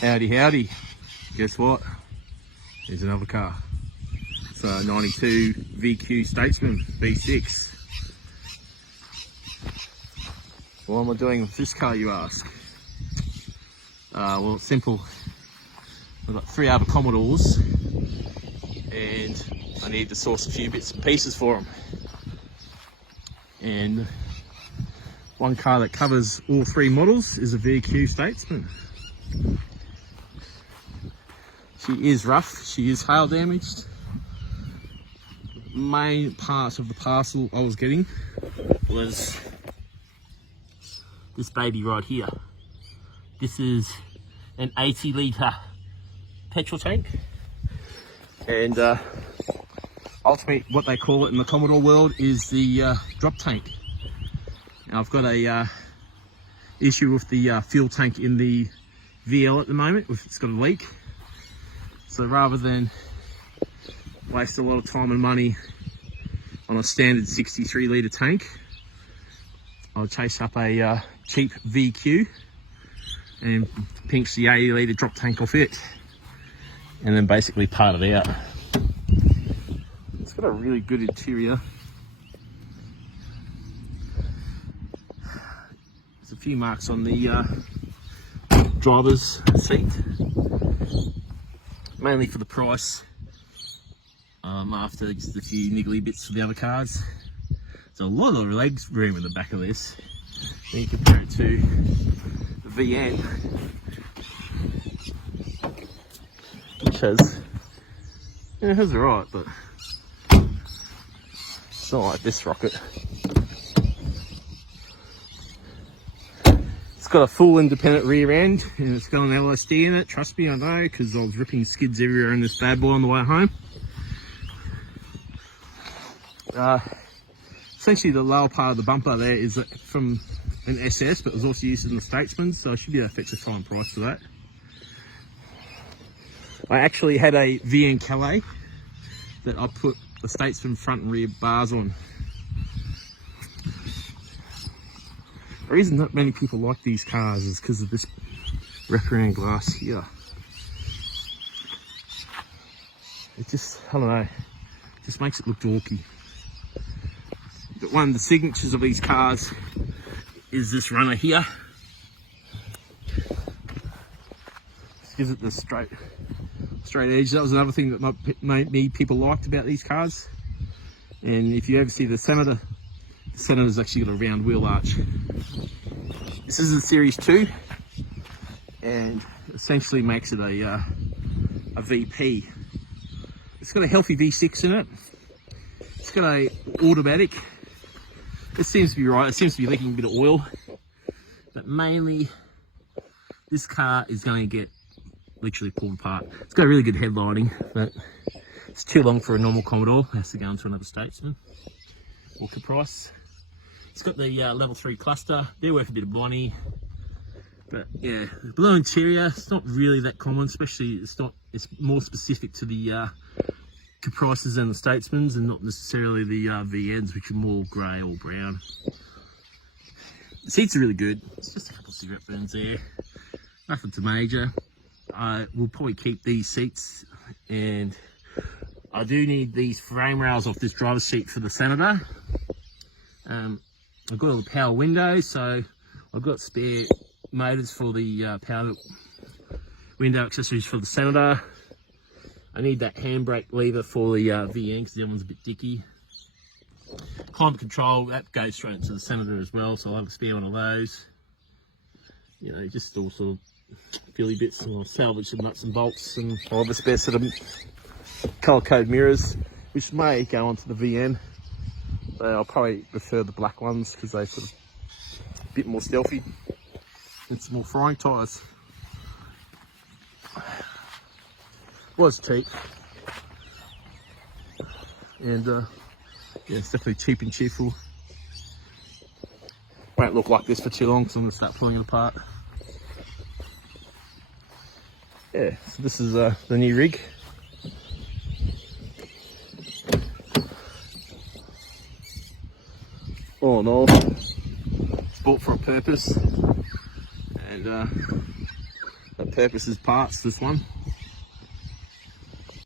Howdy, howdy. Guess what? Here's another car. It's a 92 VQ Statesman V6. What am I doing with this car, you ask? Well, it's simple. I've got 3 other Commodores and I need to source a few bits and pieces for them. And one car that covers all 3 models is a VQ Statesman. She is rough, she is hail damaged. Main part of the parcel I was getting was this baby right here. This is an 80 litre petrol tank, and ultimately what they call it in the Commodore world is the drop tank. Now I've got a issue with the fuel tank in the VL at the moment. It's got a leak, so rather than waste a lot of time and money on a standard 63 litre tank, I'll chase up a cheap VQ and pinch the 80 litre drop tank off it and then basically part it out. It's got a really good interior. There's a few marks on the driver's seat, mainly for the price. After just a few niggly bits for the other cars. So a lot of legs room in the back of this. Then you compare it to the VN, which has, yeah, it has alright, but it's not like this rocket. It's got a full independent rear end and it's got an LSD in it. Trust me, I know, because I was ripping skids everywhere in this bad boy on the way home. Essentially the lower part of the bumper there is from an SS, but it was also used in the Statesman, so I should be able to fetch a fine price for that. I actually had a VN Calais that I put the Statesman front and rear bars on. The reason that many people like these cars is because of this wraparound glass here. It just, I don't know, just makes it look dorky. But one of the signatures of these cars is this runner here. Just gives it the straight edge. That was another thing that people liked about these cars. And if you ever see the Senator's actually got a round wheel arch. This is the Series 2 and essentially makes it a VP. It's got a healthy V6 in it. It's got a automatic. It seems to be right. It seems to be leaking a bit of oil, but mainly this car is going to get literally pulled apart. It's got a really good headlining, but it's too long for a normal Commodore. It has to go into another Statesman or Caprice. It's got the level 3 cluster. They're worth a bit of money, but yeah, the blue interior, it's not really that common, especially it's more specific to the Caprices and the Statesmans and not necessarily the VNs, which are more grey or brown. The seats are really good. It's just a couple of cigarette burns there. Nothing too major. We'll probably keep these seats, and I do need these frame rails off this driver's seat for the Senator. I've got all the power windows, so I've got spare motors for the power window accessories for the Senator. I need that handbrake lever for the VN because the other one's a bit dicky. Climate control, that goes straight into the Senator as well, so I'll have a spare one of those. You know, just all sort of filly bits, and I'll salvage some nuts and bolts, and I'll have a spare set of colour code mirrors, which may go onto the VN. But I'll probably prefer the black ones because they're sort of a bit more stealthy. And some more frying tyres. Was cheap, and yeah, it's definitely cheap and cheerful. Won't look like this for too long, so I'm going to start pulling it apart. Yeah, so this is the new rig. All in all, it's bought for a purpose, and That purposes parts, this one.